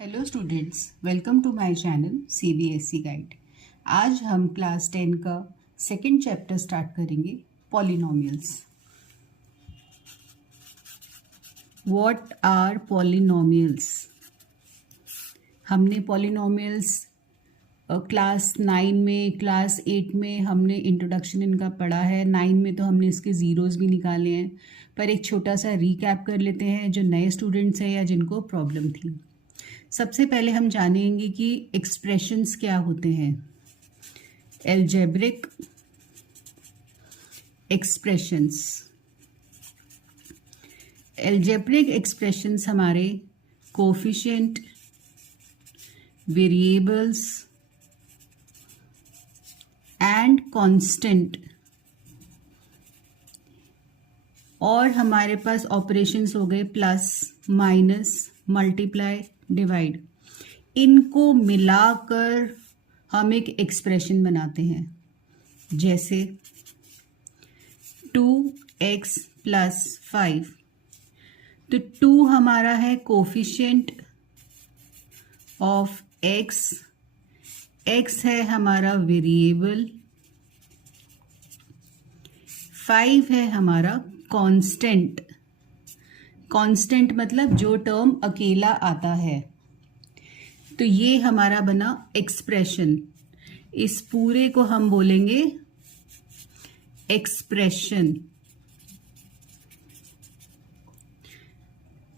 Hello students, welcome to my channel CBSE guide. आज हम class 10 का सेकंड चैप्टर स्टार्ट करेंगे, पॉलिनोमियल्स। What are polynomials? हमने polynomials class 9 में, क्लास 8 में हमने इंट्रोडक्शन इनका पढ़ा है। 9 में तो हमने इसके ज़ीरोज़ भी निकाले हैं, पर एक छोटा सा रीकैप कर लेते हैं जो नए स्टूडेंट्स हैं या जिनको प्रॉब्लम थी। सबसे पहले हम जानेंगे कि एक्सप्रेशंस क्या होते हैं। Algebraic expressions. एल्जेब्रिक एक्सप्रेशंस हमारे कोफिशिएंट, वेरिएबल्स एंड कांस्टेंट, और हमारे पास ऑपरेशंस हो गए प्लस, माइनस, मल्टीप्लाई, डिवाइड। इनको मिलाकर हम एक एक्सप्रेशन बनाते हैं, जैसे 2x + 5। तो 2 हमारा है कोफिशिएंट ऑफ x, x है हमारा वेरिएबल, 5 है हमारा कांस्टेंट। कांस्टेंट मतलब जो टर्म अकेला आता है। तो ये हमारा बना एक्सप्रेशन। इस पूरे को हम बोलेंगे एक्सप्रेशन।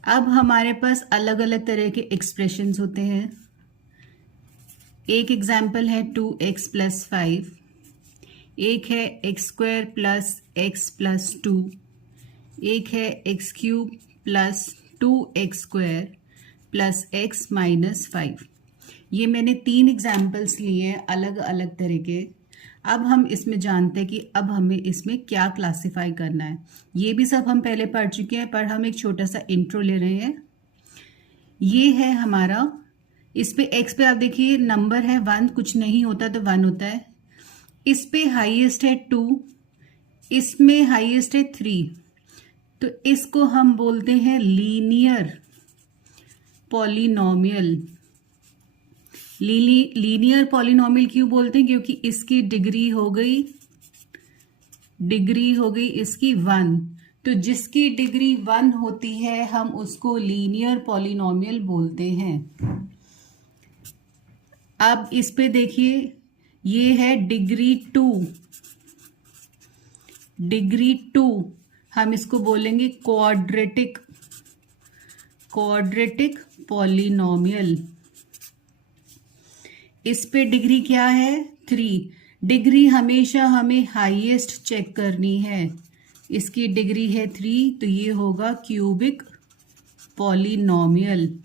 अब हमारे पास अलग अलग तरह के एक्सप्रेशंस होते हैं। एक एग्जाम्पल है 2x + 5, एक है x² + x + 2, एक है x³ + 2x² + x - 5। ये मैंने 3 एग्जाम्पल्स लिए हैं अलग अलग तरह के। अब हम इसमें जानते हैं कि अब हमें इसमें क्या क्लासिफाई करना है। ये भी सब हम पहले पढ़ चुके हैं, पर हम एक छोटा सा इंट्रो ले रहे हैं। ये है हमारा, इस पे x पे आप देखिए नंबर है 1, कुछ नहीं होता तो 1 होता है। इस पे हाईएस्ट है 2, इसमें हाईएस्ट है 3। तो इसको हम बोलते हैं लीनियर पॉलिनोमियल। लीनियर पॉलिनोमियल क्यों बोलते हैं? क्योंकि इसकी डिग्री हो गई इसकी 1। तो जिसकी डिग्री 1 होती है हम उसको लीनियर पॉलिनोमियल बोलते हैं। अब इस पे देखिए, ये है डिग्री 2, हम इसको बोलेंगे क्वाड्रेटिक पॉलिनोमियल। इस पे डिग्री क्या है? 3। डिग्री हमेशा हमें हाईएस्ट चेक करनी है। इसकी डिग्री है 3, तो ये होगा क्यूबिक पॉलिनोमियल।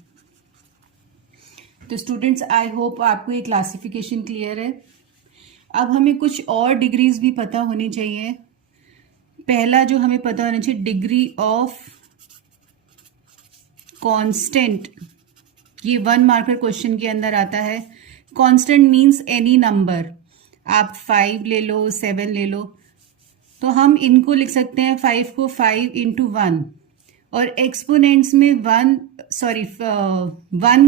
तो स्टूडेंट्स, आई होप आपको ये क्लासिफिकेशन क्लियर है। अब हमें कुछ और डिग्रीज भी पता होनी चाहिए। पहला जो हमें पता होना चाहिए, डिग्री ऑफ कांस्टेंट। ये 1 मार्कर क्वेश्चन के अंदर आता है। कांस्टेंट मींस एनी नंबर, आप 5 ले लो, 7 ले लो। तो हम इनको लिख सकते हैं 5 को 5 × 1, और एक्सपोनेंट्स में 1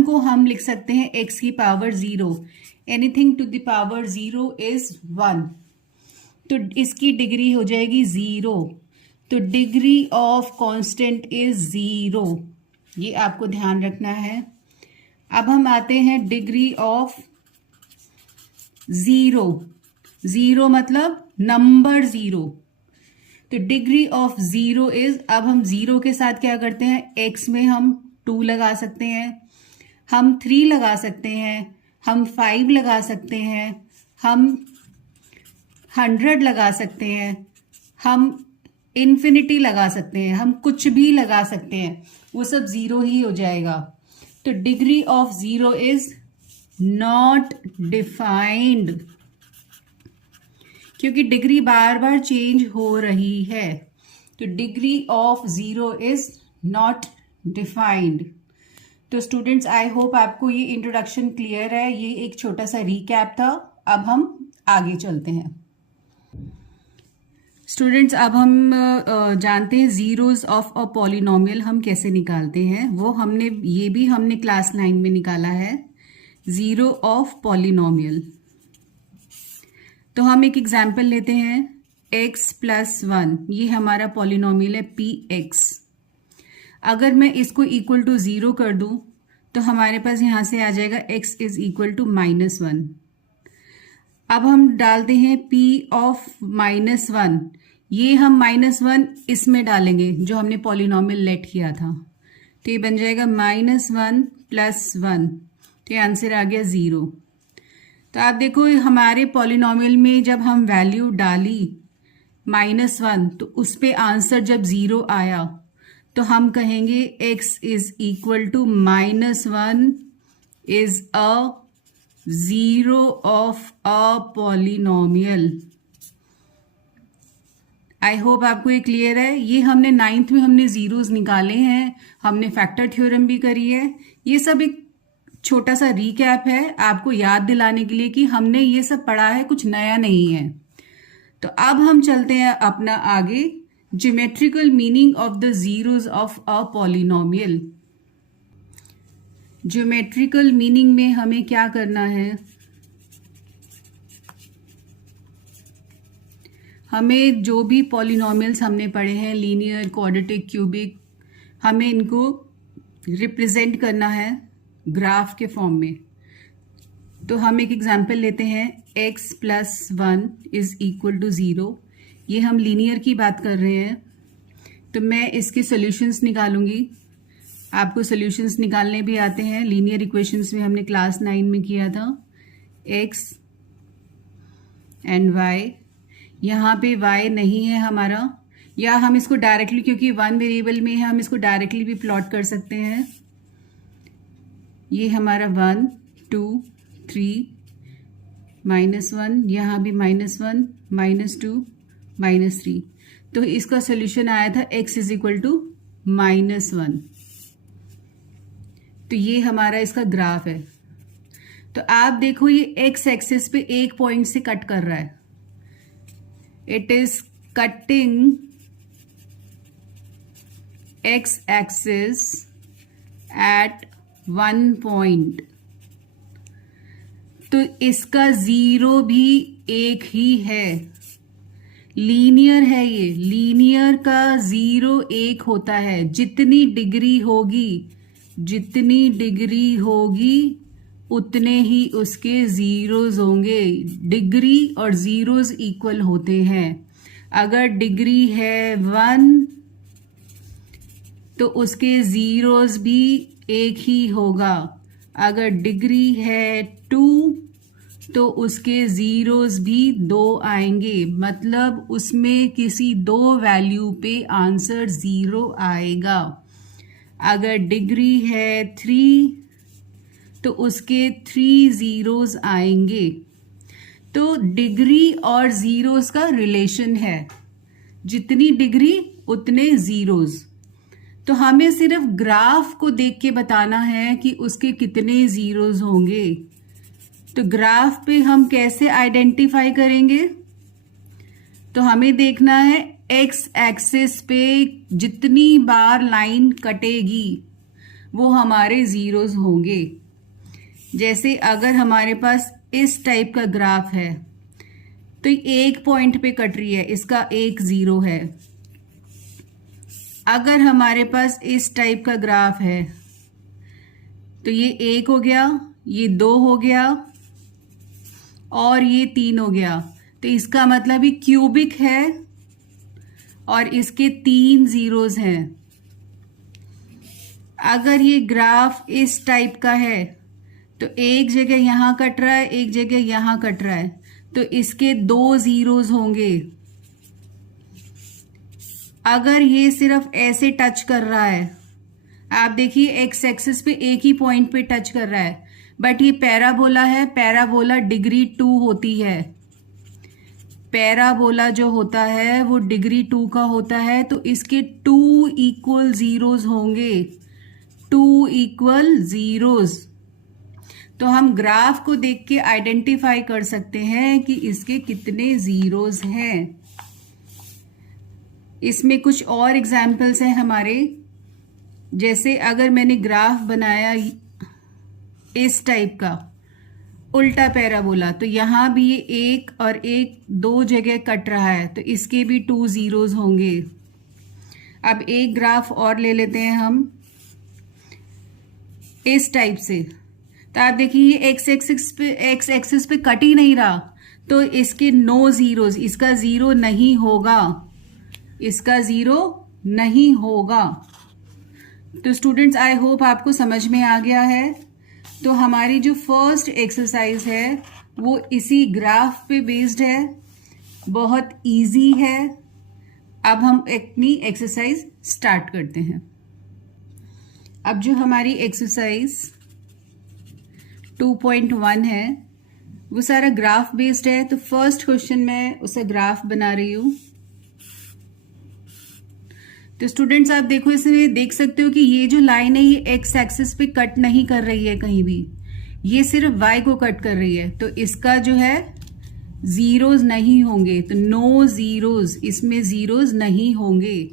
को हम लिख सकते हैं x की power 0। Anything to the power 0 is 1। तो इसकी डिग्री हो जाएगी 0। तो डिग्री ऑफ कांस्टेंट इज 0, ये आपको ध्यान रखना है। अब हम आते हैं डिग्री ऑफ 0 मतलब नंबर 0। तो डिग्री ऑफ 0 इज, अब हम 0 के साथ क्या करते हैं, x में हम 2 लगा सकते हैं, हम 3 लगा सकते हैं, हम 5 लगा सकते हैं, हम 100 लगा सकते हैं, हम इन्फिनिटी लगा सकते हैं, हम कुछ भी लगा सकते हैं, वो सब 0 ही हो जाएगा। तो degree of 0 is not defined, क्योंकि डिग्री बार बार चेंज हो रही है। तो degree of 0 is not defined. तो स्टूडेंट्स, आई होप आपको ये इंट्रोडक्शन क्लियर है। ये एक छोटा सा रीकैप था। अब हम आगे चलते हैं। स्टूडेंट्स, अब हम जानते हैं जीरोस ऑफ अ पॉलिनोमियल हम कैसे निकालते हैं। वो हमने क्लास 9 में निकाला है, जीरो ऑफ पॉलिनोमियल। तो हम एक एग्जाम्पल लेते हैं, x प्लस 1, ये हमारा पॉलिनोमियल है px। अगर मैं इसको इक्वल टू 0 कर दूं तो हमारे पास यहां से आ जाएगा x इज इक्वल टू -1। अब हम डालते हैं p ऑफ -1, ये हम -1 इसमें डालेंगे जो हमने पॉलिनोमियल लेट किया था, तो ये बन जाएगा -1 प्लस 1, तो ये आंसर आ गया 0। तो आप देखो हमारे पॉलिनोमियल में जब हम वैल्यू डाली -1 तो उस पे आंसर जब 0 आया तो हम कहेंगे x is equal to -1 is a zero of a polynomial. I hope आपको ये क्लियर है। ये हमने 9th में हमने जीरोस निकाले हैं, हमने फैक्टर थ्योरम भी करी है। ये सब एक छोटा सा रिकैप है आपको याद दिलाने के लिए कि हमने ये सब पढ़ा है, कुछ नया नहीं है। तो अब हम चलते हैं अपना आगे, geometrical meaning of the zeros of a polynomial. Geometrical meaning में हमें क्या करना है, हमें जो भी पॉलिनोमियल्स हमने पढ़े हैं, लीनियर, क्वाड्रेटिक, क्यूबिक, हमें इनको रिप्रेजेंट करना है ग्राफ के फॉर्म में। तो हम एक एग्जांपल लेते हैं, x plus 1 is equal to 0। ये हम लीनियर की बात कर रहे हैं, तो मैं इसके सॉल्यूशंस निकालूंगी। आपको सॉल्यूशंस निकालने भी आते हैं, लीनियर इक्वेशंस में हमने क्लास 9 में किया था। x एंड y, यहाँ पे y नहीं है हमारा, या हम इसको डायरेक्टली, क्योंकि 1 वेरिएबल में है, हम इसको डायरेक्टली भी प्लॉट कर सकते हैं। ये हमारा 1 2 3 -1, यहाँ भी -1 -2 -3, तो इसका सोल्यूशन आया था x इज इक्वल टू -1। तो ये हमारा इसका ग्राफ है। तो आप देखो ये x एक्सिस पे एक पॉइंट से कट कर रहा है, it is cutting x axis at 1 point. तो इसका जीरो भी एक ही है, लीनियर है ये, लीनियर का जीरो एक होता है। जितनी डिग्री होगी उतने ही उसके जीरोज होंगे। डिग्री और जीरोज इक्वल होते हैं। अगर डिग्री है 1 तो उसके जीरोज भी एक ही होगा। अगर डिग्री है 2 तो उसके जीरोज भी 2 आएंगे, मतलब उसमें किसी 2 वैल्यू पे आंसर 0 आएगा। अगर डिग्री है 3 तो उसके 3 जीरोज आएंगे। तो डिग्री और जीरोज का रिलेशन है, जितनी डिग्री उतने जीरोज। तो हमें सिर्फ ग्राफ को देख के बताना है कि उसके कितने जीरोज होंगे। तो ग्राफ पे हम कैसे आइडेंटिफाई करेंगे, तो हमें देखना है x एक्सिस पे जितनी बार लाइन कटेगी वो हमारे जीरोज होंगे। जैसे अगर हमारे पास इस टाइप का ग्राफ है तो एक पॉइंट पे कट रही है, इसका 1 0 है। अगर हमारे पास इस टाइप का ग्राफ है तो ये 1 हो गया, ये 2 हो गया और ये 3 हो गया। तो इसका मतलब ये क्यूबिक है और इसके 3 जीरोज हैं। अगर ये ग्राफ इस टाइप का है तो एक जगह यहां कट रहा है, एक जगह यहां कट रहा है, तो इसके 2 जीरोज होंगे। अगर ये सिर्फ ऐसे टच कर रहा है, आप देखिए x एक्सिस पे एक ही पॉइंट पे टच कर रहा है, बट ये पैराबोला है, पैराबोला डिग्री 2 होती है। पैराबोला जो होता है वो डिग्री 2 का होता है, तो इसके 2 इक्वल जीरोज होंगे, 2 इक्वल जीरोज। तो हम ग्राफ को देख के आइडेंटिफाई कर सकते हैं कि इसके कितने जीरोज हैं। इसमें कुछ और एग्जाम्पल्स हैं हमारे, जैसे अगर मैंने ग्राफ बनाया इस टाइप का उल्टा पैराबोला, तो यहाँ भी ये एक और एक दो जगह कट रहा है, तो इसके भी 2 जीरोज होंगे। अब एक ग्राफ और ले लेते हैं हम इस टाइप से, तो आप देखिए ये एक्स एक्सिस पे कट ही नहीं रहा, तो इसके नो जीरोज, इसका जीरो नहीं होगा, इसका जीरो नहीं होगा। तो स्टूडेंट्स आई होप आपको समझ में आ गया है। तो हमारी जो फर्स्ट एक्सरसाइज है वो इसी ग्राफ पे बेस्ड है, बहुत इजी है। अब हम अपनी एक्सरसाइज स्टार्ट करते हैं। अब जो हमारी एक्सरसाइज 2.1 है वो सारा ग्राफ बेस्ड है। तो फर्स्ट क्वेश्चन में उसे ग्राफ बना रही हूं। तो स्टूडेंट्स आप देखो, इसमें देख सकते हो कि ये जो लाइन है ये एक्स एक्सिस पे कट नहीं कर रही है कहीं भी, ये सिर्फ वाई को कट कर रही है, तो इसका जो है जीरोज नहीं होंगे, तो नो जीरोज, इसमें जीरोज नहीं होंगे।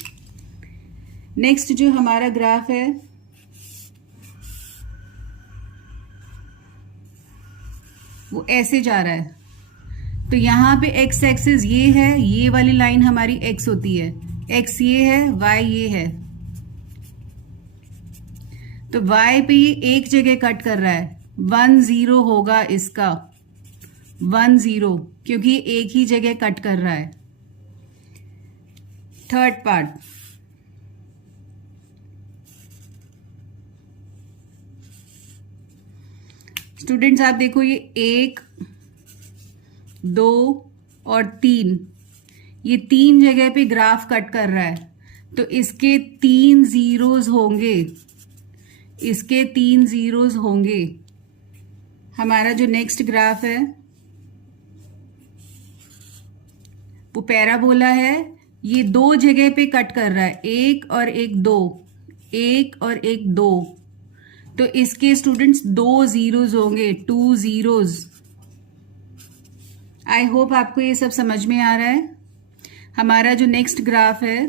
नेक्स्ट जो हमारा ग्राफ है वो ऐसे जा रहा है, तो यहां पे एक्स एक्सिस ये है, ये वाली लाइन हमारी एक्स होती है, एक्स ये है, वाई ये है, तो वाई पे ये एक जगह कट कर रहा है, 1 0 होगा इसका, 1 0, क्योंकि ये एक ही जगह कट कर रहा है। थर्ड पार्ट, स्टूडेंट्स आप देखो ये 1 2 और 3, ये 3 जगह पे ग्राफ कट कर रहा है, तो इसके 3 जीरोज होंगे, इसके 3 जीरोज होंगे। हमारा जो नेक्स्ट ग्राफ है वो पैराबोला है, ये 2 जगह पे कट कर रहा है, 1 और 1 2, 1 और 1 2, तो इसके स्टूडेंट्स 2 जीरोज होंगे, 2 जीरोज। आई होप आपको ये सब समझ में आ रहा है। हमारा जो नेक्स्ट ग्राफ है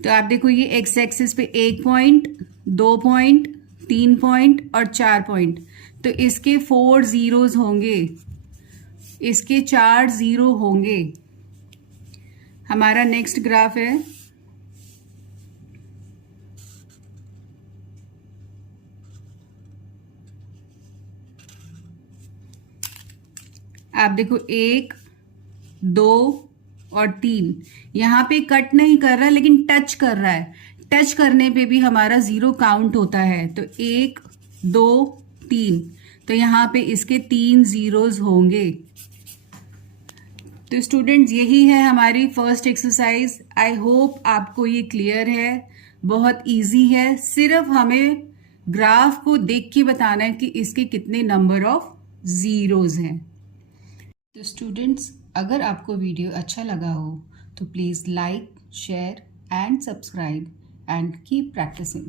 तो आप देखो ये एक्स एक्सिस पे 1 पॉइंट, 2 पॉइंट, 3 पॉइंट और 4 पॉइंट, तो इसके 4 जीरोज होंगे, इसके 4 जीरो होंगे। हमारा नेक्स्ट ग्राफ है आप देखो 1 2 और 3, यहां पे कट नहीं कर रहा लेकिन टच कर रहा है, टच करने पे भी हमारा जीरो काउंट होता है, तो 1 2 3, तो यहां पे इसके 3 जीरोज होंगे। तो स्टूडेंट्स यही है हमारी फर्स्ट एक्सरसाइज। आई होप आपको ये क्लियर है, बहुत इजी है, सिर्फ हमें ग्राफ को देख के बताना है कि इसके कितने नंबर ऑफ जीरोज हैं। तो स्टूडेंट्स अगर आपको वीडियो अच्छा लगा हो तो please like, share and subscribe and keep practising.